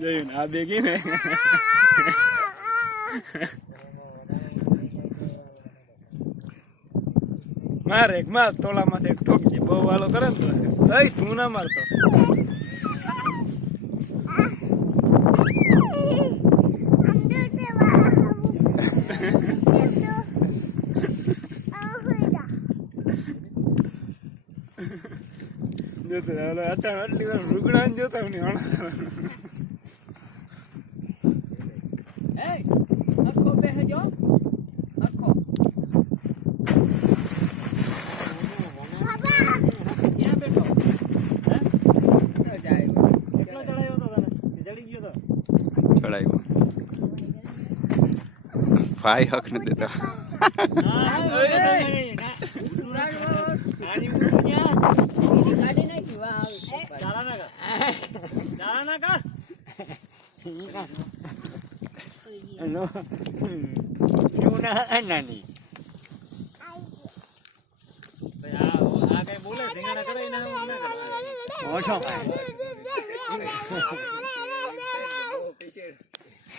જોયું ને આ બે કી ને મારે એક માર તોલામાંથી એક ઠોકજે બહુ વાલો કરે ને તો તું ના મારતો આટલી વાર રૂગડા ને જોતા આખો બેહજો આખો ક્યાં બેઠો હે જાય કેટલો ચડાયો તો તને જડી ગયો તો ચડાયો ભાઈ હક ન દેતા ગાડી નાખી વાહ ચારા ના કર હેલો શું ના નાની આ કઈ બોલે ધીંગાણા કરે ના ઓછો